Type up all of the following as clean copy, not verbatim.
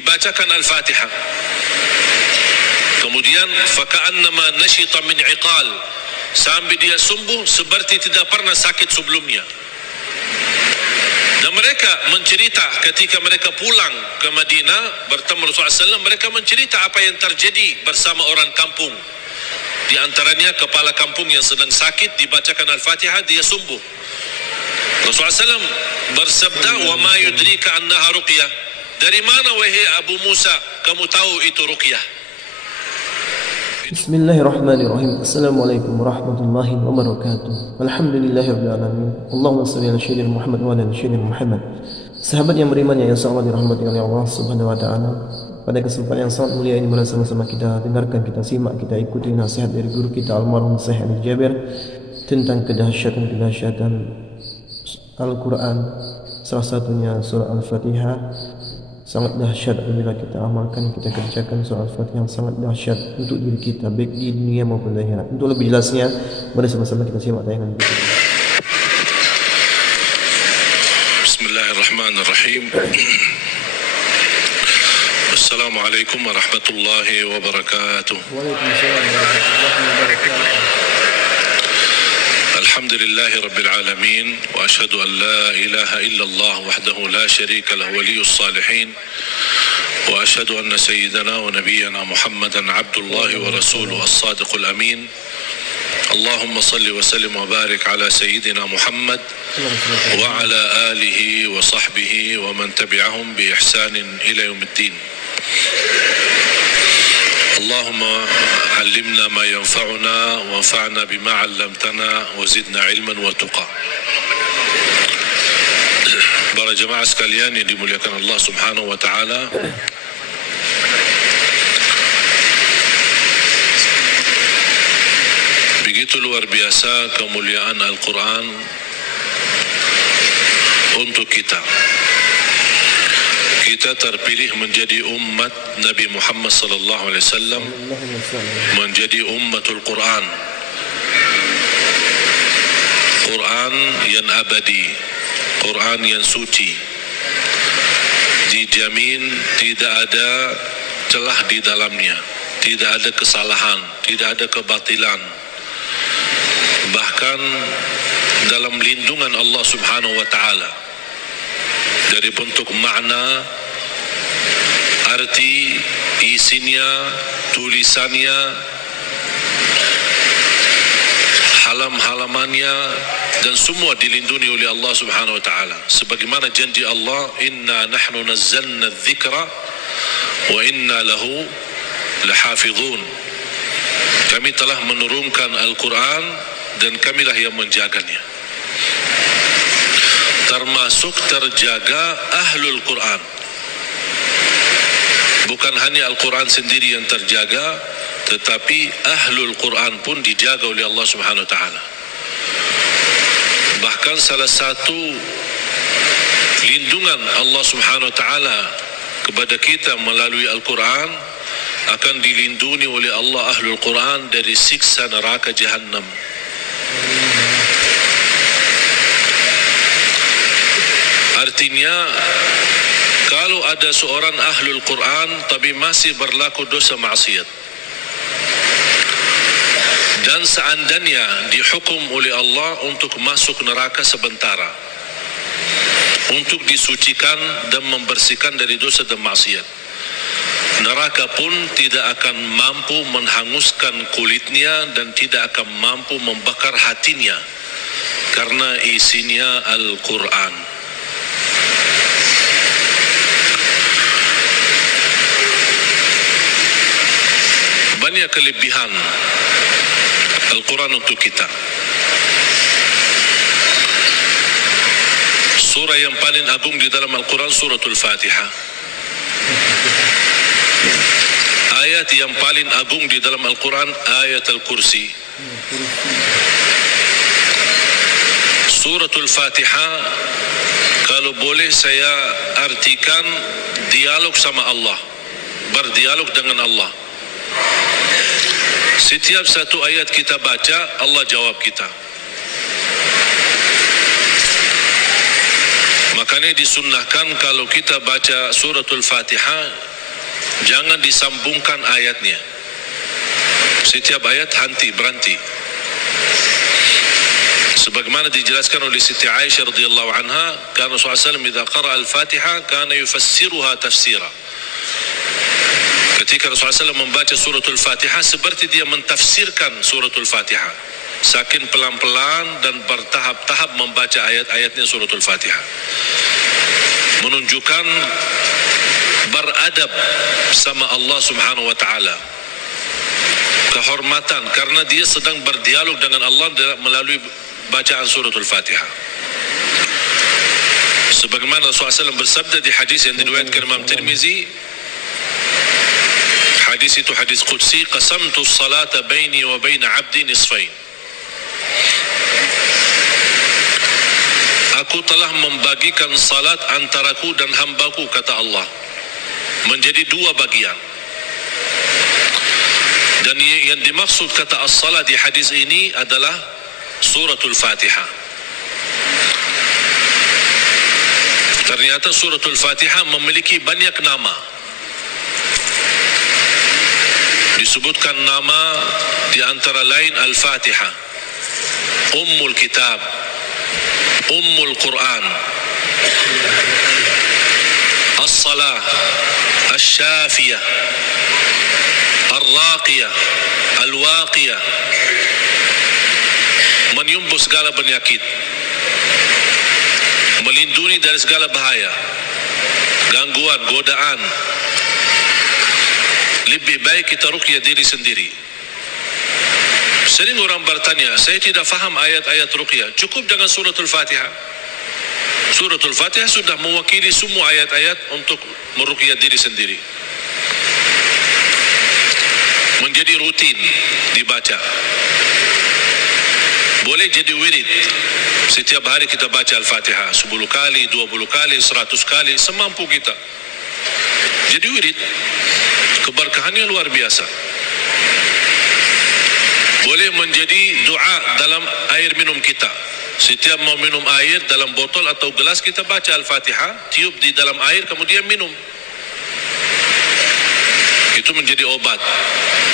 dibacakan Al-Fatihah. Kemudian faka'annama nashita min iqal, sampai dia sembuh seperti tidak pernah sakit sebelumnya. Dan mereka mencerita ketika mereka pulang ke Madinah bertemu Rasulullah SAW, mereka mencerita apa yang terjadi bersama orang kampung. Di antaranya kepala kampung yang sedang sakit, dibacakan Al-Fatihah, dia sembuh. Rasulullah SAW bersabda, wa ma yudrika annaha ruqyah. Dari mana wahai Abu Musa kamu tahu itu ruqyah? Bismillahirrahmanirrahim. Assalamualaikum warahmatullahi wabarakatuh. Alhamdulillahirabbil alamin. Allahumma shalli ala sayyidina Muhammad wa ala ali sayyidina Muhammad. Sahabat yang beriman yang insyaallah dirahmati oleh Allah Subhanahu wa taala. Pada kesempatan yang sangat mulia ini, mari sama-sama kita dengarkan, kita simak, kita ikuti nasihat dari guru kita almarhum Syekh Ali Jabir tentang kedahsyatan Al-Quran. Salah satunya surah Al-Fatihah. Sangat dahsyat apabila kita amalkan, kita kerjakan surah Al-Fatihah, yang sangat dahsyat untuk diri kita baik di dunia maupun di akhirat. Untuk lebih jelasnya, mari sama-sama kita simak tayangan berikut ini. Bismillahirrahmanirrahim. Assalamualaikum warahmatullahi wabarakatuh. Waalaikumsalam warahmatullahi wabarakatuh. Alhamdulillahi rabbil alamin, wa ashhadu an la ilaha illallah wahdahu la sharika lahu waliyus salihin, wa ashhadu anna sayyidana wa nabiyyana Muhammadan abdullahi wa rasuluhu as-sadiqul amin. Allahumma salli wa sallim wa barik ala sayyidina Muhammad wa ala alihi wa sahbihi wa man tabi'ahum bi ihsanin ila yaumiddin. اللهم علمنا ما ينفعنا وانفعنا بما علمتنا وزدنا علما وتقى. Para jemaah sekalian yang dimuliakan Allah Subhanahu wa taala, begitu luar biasa kemuliaan Al-Quran untuk kita. Kita terpilih menjadi umat Nabi Muhammad sallallahu alaihi wasallam, menjadi ummatul Quran. Quran yang abadi, Quran yang suci, dijamin tidak ada celah di dalamnya, tidak ada kesalahan, tidak ada kebatilan. Bahkan dalam lindungan Allah Subhanahu wa taala, dari bentuk makna, arti, isinya, tulisannya, halam-halamannya, dan semua dilindungi oleh Allah Subhanahu wa taala. Sebagaimana janji Allah, inna nahnu nazzalna dzikra wa inna lahu lahafizun. Kami telah menurunkan Al-Quran dan kamilah yang menjaganya. Termasuk terjaga ahlul Quran. Bukan hanya Al-Quran sendiri yang terjaga, tetapi ahlul Quran pun dijaga oleh Allah Subhanahu wa taala. Bahkan salah satu lindungan Allah Subhanahu wa taala kepada kita melalui Al-Quran, akan dilindungi oleh Allah ahlul Quran dari siksa neraka Jahannam. Artinya, kalau ada seorang ahlul Quran tapi masih berlaku dosa maksiat, dan seandainya dihukum oleh Allah untuk masuk neraka sementara, untuk disucikan dan membersihkan dari dosa dan maksiat, neraka pun tidak akan mampu menghanguskan kulitnya dan tidak akan mampu membakar hatinya, karena isinya Al-Quran. Banyak kelebihan Al-Quran untuk kita. Surah yang paling agung di dalam Al-Quran suratul Fatihah. Ayat yang paling agung di dalam Al-Quran ayat Al-Kursi. Suratul Fatihah, kalau boleh saya artikan dialog sama Allah, berdialog dengan Allah. Setiap satu ayat kita baca, Allah jawab kita. Maka Makanya disunnahkan kalau kita baca suratul Fatihah, jangan disambungkan ayatnya. Setiap ayat berhenti. Sebagaimana dijelaskan oleh Siti Aisyah radhiyallahu anha, karena Rasulullah SAW idza qara'a al-Fatihah kana yufassiruha tafsira. Ketika Rasulullah SAW membaca suratul Fatihah, seperti dia mentafsirkan suratul Fatihah. Saking pelan-pelan dan bertahap-tahap membaca ayat-ayatnya suratul Fatihah. Menunjukkan beradab sama Allah Subhanahu wa taala. Kehormatan karena dia sedang berdialog dengan Allah melalui bacaan suratul Fatihah. Sebagaimana Rasulullah SAW bersabda di hadis yang diriwayatkan Imam Tirmizi, hadis itu hadis qudsi, qasamtu as-salata baini wa baina 'abdi nisfain. Aku telah membagikan salat antaraku dan hambaku, kata Allah, menjadi dua bagian. Dan yang dimaksud kata as-salat di hadis ini adalah suratul Fatihah. Ternyata suratul Fatihah memiliki banyak nama. Disebutkan nama di antara lain Al-Fatihah, Ummul Kitab, Ummul Quran, As-Salah, Asy-Syafiyah, Ar-Raqiyah, Al-Waqiyah, menyembuh segala penyakit, melindungi dari segala bahaya, gangguan, godaan. Lebih baik kita ruqyah diri sendiri. Sering orang bertanya, saya tidak faham ayat-ayat ruqyah. Cukup dengan suratul Fatihah. Suratul Fatihah sudah mewakili semua ayat-ayat untuk meruqyah diri sendiri. Menjadi rutin dibaca. Boleh jadi wirid. Setiap hari kita baca Al-Fatihah 10 kali, 20 kali, 100 kali, semampu kita. Jadi wirid. Keberkahannya luar biasa. Boleh menjadi doa dalam air minum kita. Setiap mau minum air dalam botol atau gelas, kita baca Al-Fatihah, tiup di dalam air, kemudian minum. Itu menjadi obat.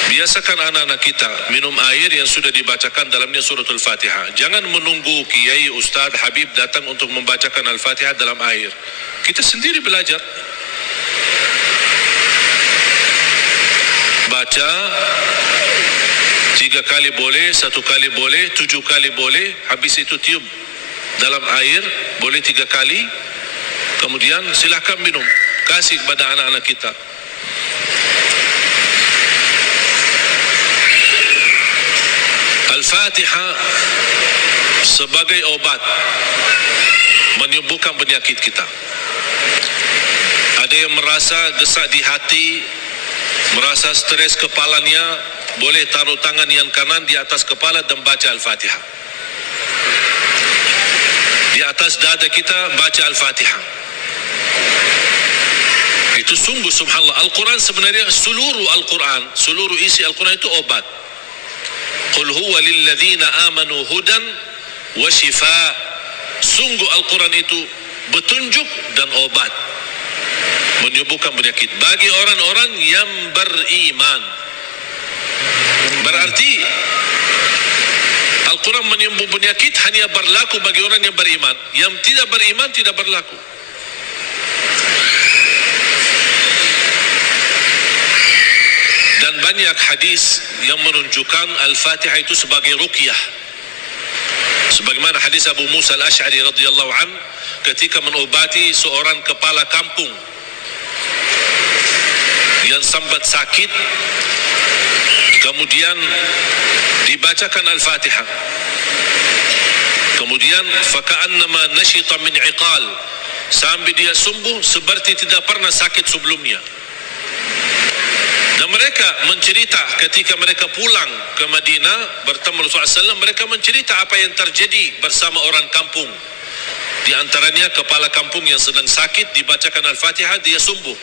Biasakan anak-anak kita minum air yang sudah dibacakan dalamnya suratul Fatihah. Jangan menunggu kiai, ustaz, habib datang untuk membacakan Al-Fatihah dalam air. Kita sendiri belajar. Baca 3 kali boleh, 1 kali boleh, 7 kali boleh. Habis itu tiup dalam air, boleh 3 kali. Kemudian silakan minum. Kasih kepada anak-anak kita. Al-Fatihah sebagai obat menyembuhkan penyakit kita. Ada yang merasa gesak di hati, merasa stres kepalanya, boleh taruh tangan yang kanan di atas kepala dan baca Al-Fatihah. Di atas dada kita baca Al-Fatihah. Itu sungguh subhanallah. Al-Quran sebenarnya seluruh Al-Quran, seluruh isi Al-Quran itu obat. Qul huwa lilladzina amanu hudan wa shifa. Sungguh Al-Quran itu petunjuk dan obat, menyembuhkan penyakit bagi orang-orang yang beriman. Berarti Al-Quran menyembuh penyakit hanya berlaku bagi orang yang beriman. Yang tidak beriman tidak berlaku. Dan banyak hadis yang menunjukkan Al-Fatihah itu sebagai ruqyah. Sebagaimana hadis Abu Musa Al-Asy'ari radhiyallahu an ketika menobati seorang kepala kampung yang sambat sakit, kemudian dibacakan Al-Fatihah. Kemudian faka'annama nashita min 'iqal, sampai dia sembuh seperti tidak pernah sakit sebelumnya. Dan mereka mencerita ketika mereka pulang ke Madinah bertemu Rasulullah SAW, mereka mencerita apa yang terjadi bersama orang kampung. Di antaranya kepala kampung yang sedang sakit, dibacakan Al-Fatihah, dia sembuh.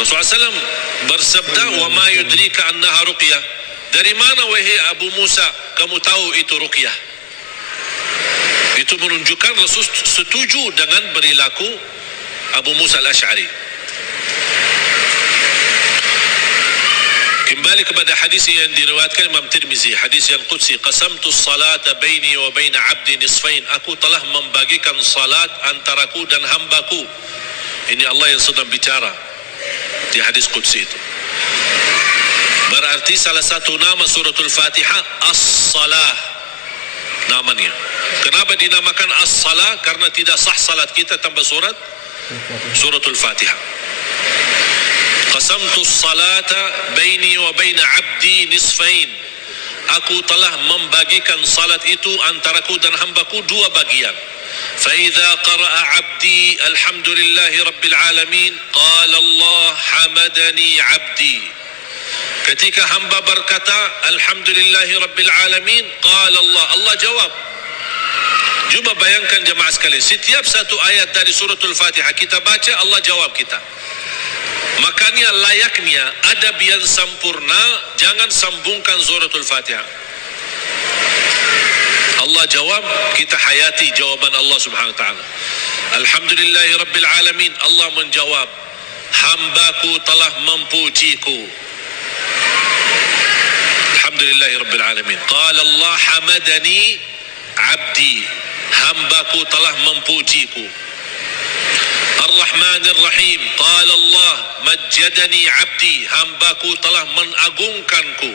Rasulullah SAW bersabda, wa ma yudrika annaha ruqyah. Dari mana wahai Abu Musa kamu tahu itu ruqyah? Itu menunjukkan Rasul setuju dengan perilaku Abu Musa al-Ash'ari. Kembali kepada hadis yang diriwayatkan Imam Tirmizi, hadis yang qudsi, qasamtu as-salata baini wa baina 'abdi nisfain. Aku telah membagikan salat antaraku dan hambaku. Ini Allah yang sedang bicara di hadis qudsi itu. Berarti salah satu nama suratul Fatihah as-salah namanya. Kenapa dinamakan as-salah? Karena tidak sah salat kita tanpa suratul Fatihah. Qasamtu as-salata baini wa baina 'abdi nisfain. Aku telah membagikan salat itu antaraku dan hambaku dua bagian. Fa idza qara'a 'abdi alhamdulillahi rabbil alamin qala Allah hamadani 'abdi. Ketika hamba berkata alhamdulillahi rabbil alamin qala Allah jawab. Cuba bayangkan jemaah sekalian, setiap satu ayat dari suratul Fatihah kita baca, Allah jawab kita. Makanya layaknya adab yang sempurna, jangan sambungkan suratul Fatihah. Allah jawab, kita hayati jawaban Allah subhanahu wa ta'ala. Alhamdulillahi rabbil alamin. Allah menjawab, hambaku telah memujiku. Alhamdulillahi rabbil alamin. Qala Allah hamadani abdi. Hambaku telah memujiku. Ar-Rahmanir Rahim. Qala Allah majjadani abdi. Hambaku telah mengagungkanku.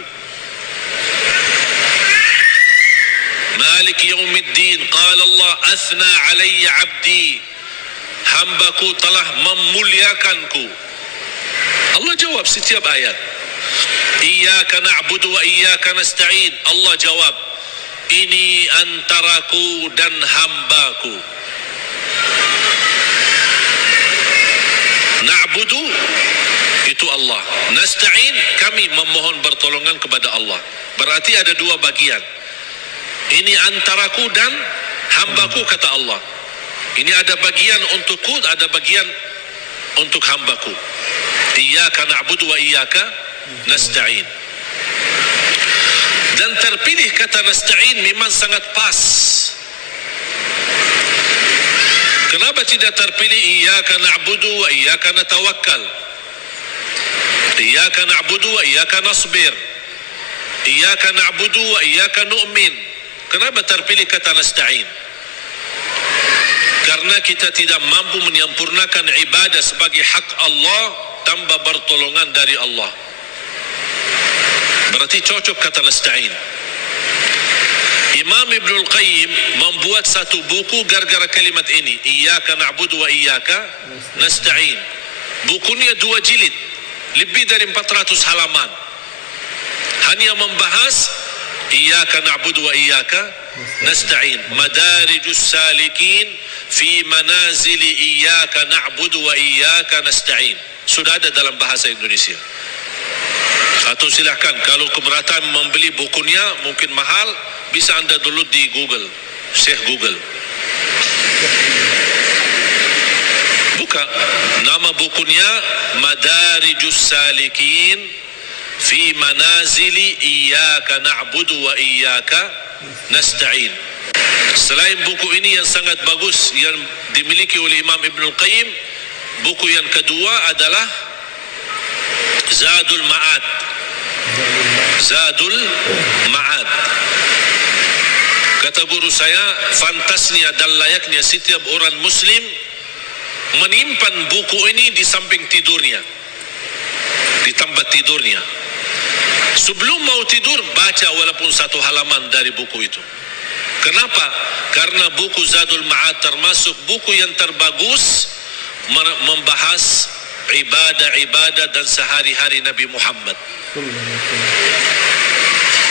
Malik Yaumiddin. Qala Allah athna alayya abdi. Hambaku telah memuliakanku. Allah jawab setiap ayat. Iyyaka na'budu wa iyyaka nasta'in. Allah jawab, ini antaraku dan hambaku. Na'budu itu Allah, nasta'in kami memohon pertolongan kepada Allah. Berarti ada dua bagian. Ini antaraku dan hambaku kata Allah. Ini ada bagian untukku, ada bagian untuk hambaku. Iyyaka na'budu wa iyyaka nasta'in. Dan terpilih kata nasta'in memang sangat pas. Kenapa tidak terpilih iyyaka na'budu wa iyyaka natawakkal? Iyyaka na'budu wa iyyaka nasbir. Iyyaka na'budu wa iyyaka nu'min. Kenapa terpilih kata nasta'in? Karena kita tidak mampu menyempurnakan ibadah sebagai hak Allah tanpa pertolongan dari Allah. Berarti cocok kata nasta'in. Imam Ibnul Qayyim membuat satu buku gara-gara kalimat ini, Iyyaka na'budu wa iyyaka nasta'in. Bukunya 2 jilid, lebih dari 400 halaman. Hanya membahas Iyyaka na'budu wa iyyaka nasta'in. Madarijus salikin fi manazili iyyaka na'budu wa iyyaka nasta'in. Sudah ada dalam bahasa Indonesia. Atau silahkan kalau keberatan membeli bukunya mungkin mahal, bisa anda download di Google, Syekh Google. Buka nama bukunya Madarijus Salikin fi Manazili Iyyaka Na'budu wa Iyyaka Nasta'in. Selain buku ini yang sangat bagus yang dimiliki oleh Imam Ibnul Qayyim, buku yang kedua adalah Zadul Ma'ad. Zadul Ma'ad. Kata guru saya, fantasnya dan layaknya setiap orang muslim menyimpan buku ini di samping tidurnya, di tempat tidurnya. Sebelum mau tidur, baca walaupun 1 halaman dari buku itu. Kenapa? Karena buku Zadul Ma'ad termasuk buku yang terbagus membahas ibadah-ibadah dan sehari-hari Nabi Muhammad.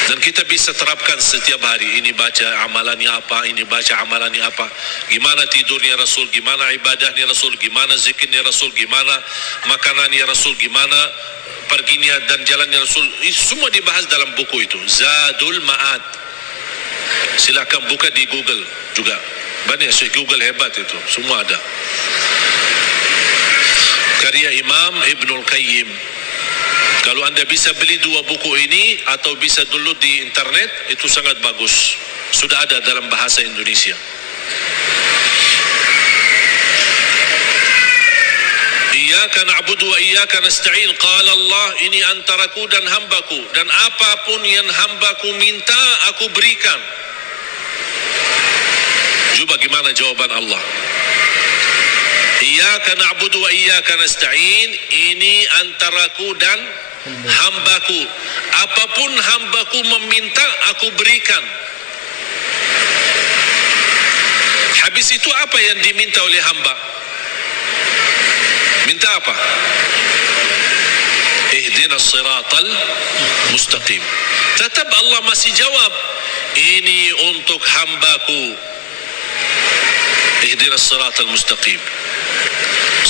Dan kita bisa terapkan setiap hari. Ini baca amalannya apa, ini baca amalannya apa. Gimana tidurnya Rasul, gimana ibadahnya Rasul, gimana zikirnya Rasul, gimana makanannya Rasul, gimana perginya dan jalannya Rasul. Ini semua dibahas dalam buku itu, Zadul Ma'ad. Silakan buka di Google juga. Banyak Google hebat itu, semua ada. Karya Imam Ibnul Qayyim. Kalau anda bisa beli 2 buku ini atau bisa download di internet, itu sangat bagus. Sudah ada dalam bahasa Indonesia. Iyyaka na'budu wa iyyaka nasta'in. Qala Allah, ini antaraku dan hambaku, dan apapun yang hambaku minta aku berikan. Coba gimana jawaban Allah. Iyyaka na'budu wa iyyaka nasta'in, ini antaraku dan hambaku, apapun hambaku meminta aku berikan. Habis itu apa yang diminta oleh hamba? Minta apa? Ihdinas siratal mustaqim. Tetap Allah masih jawab, ini untuk hambaku. Ihdinas siratal mustaqim.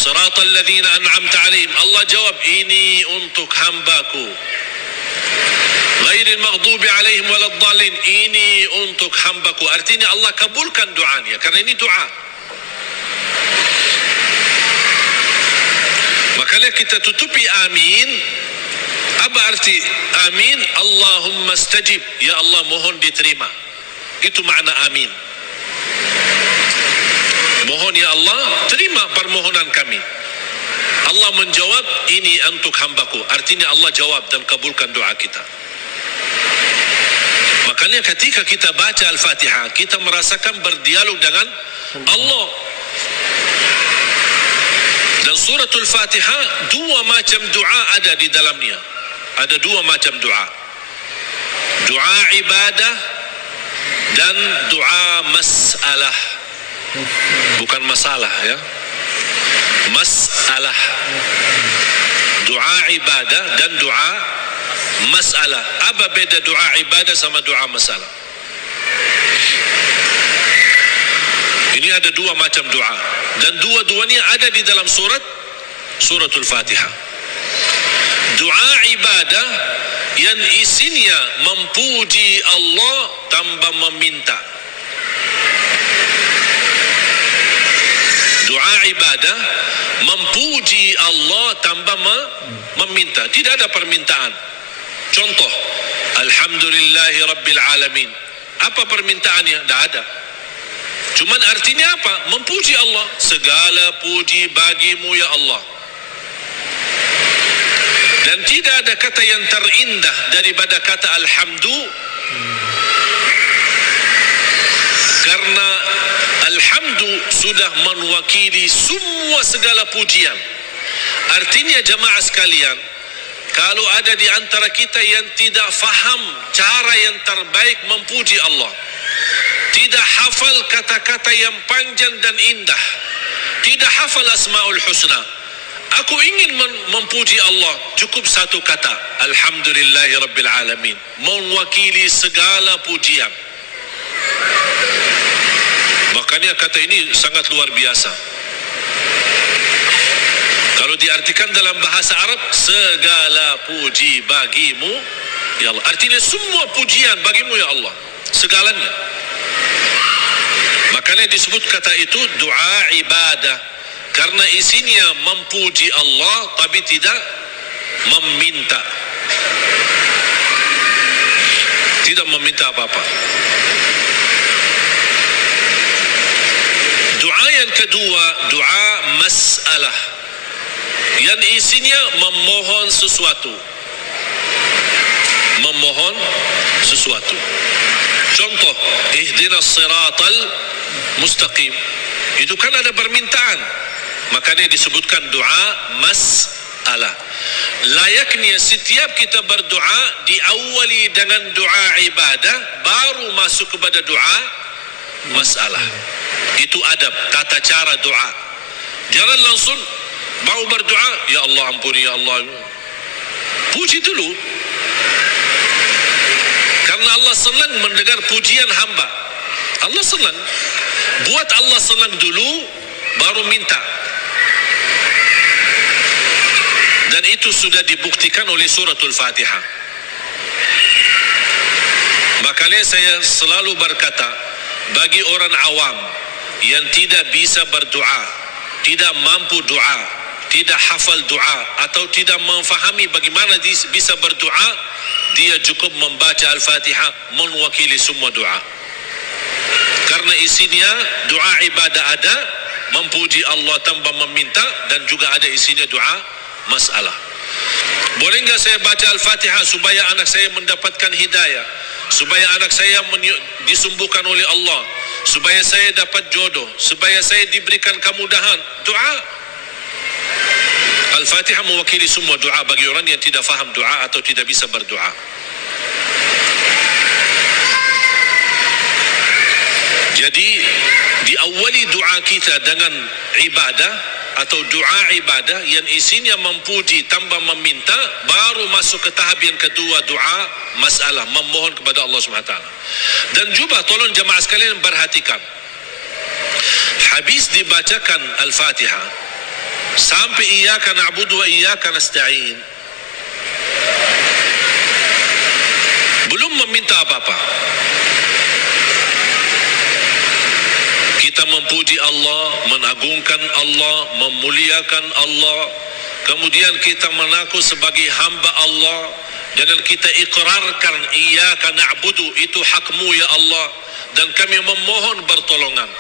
Siratal ladzina an'amta alaihim. Allah jawab, ini untuk hambaku. Ghairil maghdubi alaihim waladdallin. Ini untuk hambaku. Artinya Allah kabulkan doanya, karena ini doa. Makanya kita tutupi amin. Apa arti amin? Allahumma stajib, ya Allah mohon diterima. Itu makna amin. Mohon ya Allah, terima permohonan kami. Allah menjawab, ini untuk hambaku. Artinya Allah jawab dan kabulkan doa kita. Makanya ketika kita baca Al-Fatihah, kita merasakan berdialog dengan Allah. Dan suratul Fatihah, dua macam doa ada di dalamnya. Ada dua macam doa. Doa ibadah dan doa masalah. Bukan masalah ya. Masalah. Doa ibadah dan doa masalah. Apa beda doa ibadah sama doa masalah? Ini ada dua macam doa, dan dua-duanya ada di dalam suratul Fatihah. Doa ibadah yang isinya memuji Allah tanpa meminta. Doa ibadah memuji Allah tanpa meminta, tidak ada permintaan. Contoh, Alhamdulillahi Rabbil Alamin. Apa permintaannya? Tidak ada. Cuman artinya apa? Memuji Allah. Segala puji bagimu ya Allah. Dan tidak ada kata yang terindah daripada kata Alhamdu. Karena Alhamdu sudah mewakili semua segala pujian. Artinya jemaah sekalian, kalau ada di antara kita yang tidak faham cara yang terbaik memuji Allah, tidak hafal kata-kata yang panjang dan indah, tidak hafal Asmaul Husna, aku ingin memuji Allah, cukup satu kata, Alhamdulillahi Rabbil Alamin, mewakili segala pujian. Makanya kata ini sangat luar biasa. Kalau diartikan dalam bahasa Arab, segala puji bagimu ya Allah. Artinya semua pujian bagimu ya Allah, segalanya. Makanya disebut kata itu doa ibadah, karena isinya memuji Allah tapi tidak meminta. Tidak meminta apa-apa. Doa yang kedua, doa masalah, yang isinya memohon sesuatu. Memohon sesuatu. Contoh, ihdinas siratal mustaqim. Itu kan ada permintaan. Makanya disebutkan doa masalah. Layaknya setiap kita berdoa diawali dengan doa ibadah, baru masuk kepada doa masalah. Itu adab, tata cara doa. Jangan langsung mau berdoa, ya Allah ampuni ya Allah. Puji dulu. Karena Allah senang mendengar pujian hamba. Allah senang. Buat Allah senang dulu, baru minta. Dan itu sudah dibuktikan oleh suratul Fatihah. Makanya saya selalu berkata, bagi orang awam yang tidak bisa berdoa, tidak mampu doa, tidak hafal doa, atau tidak memfahami bagaimana bisa berdoa, dia cukup membaca Al-Fatihah mewakili semua doa. Karena isinya doa ibadah ada, memuji Allah tanpa meminta, dan juga ada isinya doa masalah. Boleh enggak saya baca Al-Fatihah supaya anak saya mendapatkan hidayah, supaya anak saya disembuhkan oleh Allah, supaya saya dapat jodoh, supaya saya diberikan kemudahan? Doa. Al-Fatihah mewakili semua doa bagi orang yang tidak faham doa atau tidak bisa berdoa. Jadi diawali doa kita dengan ibadah atau doa ibadah yang isinya memuji tanpa meminta, baru masuk ke tahap yang kedua, doa masalah, memohon kepada Allah SWT. Dan juga tolong jemaah sekalian perhatikan, habis dibacakan Al-Fatihah sampai iyyaka na'budu wa iyyaka nasta'in, belum meminta apa-apa. Kita memuji Allah, mengagungkan Allah, memuliakan Allah, kemudian kita mengaku sebagai hamba Allah, dan kita ikrarkan iyyaka na'budu, itu hakmu ya Allah, dan kami memohon pertolongan.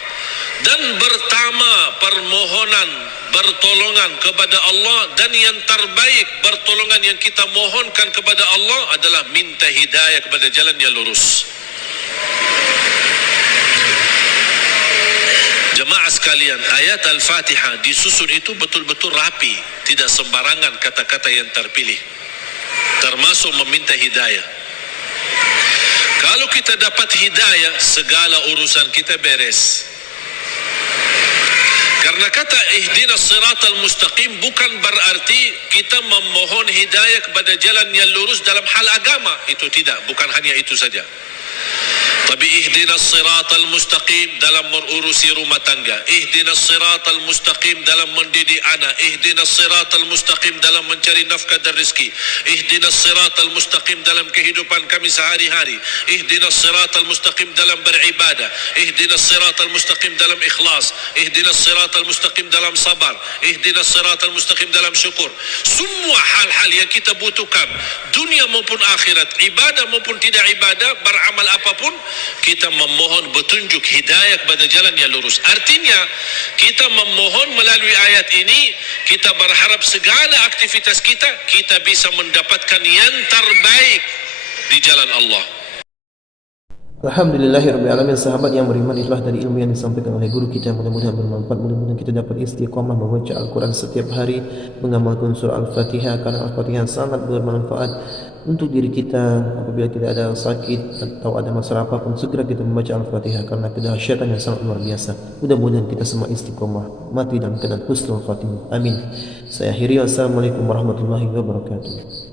Dan pertama permohonan pertolongan kepada Allah, dan yang terbaik pertolongan yang kita mohonkan kepada Allah adalah minta hidayah kepada jalan yang lurus. Jemaah sekalian, ayat Al-Fatihah disusun itu betul-betul rapi, tidak sembarangan kata-kata yang terpilih, termasuk meminta hidayah. Kalau kita dapat hidayah, segala urusan kita beres. Karena kata ihdinas siratal mustaqim bukan berarti kita memohon hidayah kepada jalan yang lurus dalam hal agama, itu tidak, bukan hanya itu saja. Tapi ihdinas siratal mustaqim dalam mengurusi rumah tangga, ihdinas siratal mustaqim dalam mendidik anak, ihdinas siratal mustaqim dalam mencari nafkah dan rezeki, ihdinas siratal mustaqim dalam kehidupan kami sehari-hari, ihdinas siratal mustaqim dalam beribadah, ihdinas siratal mustaqim dalam ikhlas, ihdinas siratal mustaqim dalam sabar, ihdinas siratal mustaqim dalam syukur. Semua hal-hal yang kita butuhkan, dunia maupun akhirat, ibadah maupun tidak ibadah, beramal apapun, kita memohon petunjuk hidayah kepada jalan yang lurus. Artinya kita memohon melalui ayat ini, kita berharap segala aktivitas kita bisa mendapatkan yang terbaik di jalan Allah. Alhamdulillahirrabbilalamin. Sahabat yang beriman, itulah dari ilmu yang disampaikan oleh guru kita, mudah-mudahan bermanfaat, mudah-mudahan kita dapat istiqamah membaca Al-Quran setiap hari, mengamalkan surah Al-Fatihah, karena Al-Fatihah sangat bermanfaat untuk diri kita. Apabila tidak ada sakit atau ada masalah apapun, segera kita membaca Al-Fatihah, karena kedahsyatan yang sangat luar biasa. Mudah-mudahan kita semua istiqamah, mati dalam keadaan husnul khatimah. Amin. Saya akhiri. Wassalamualaikum warahmatullahi wabarakatuh.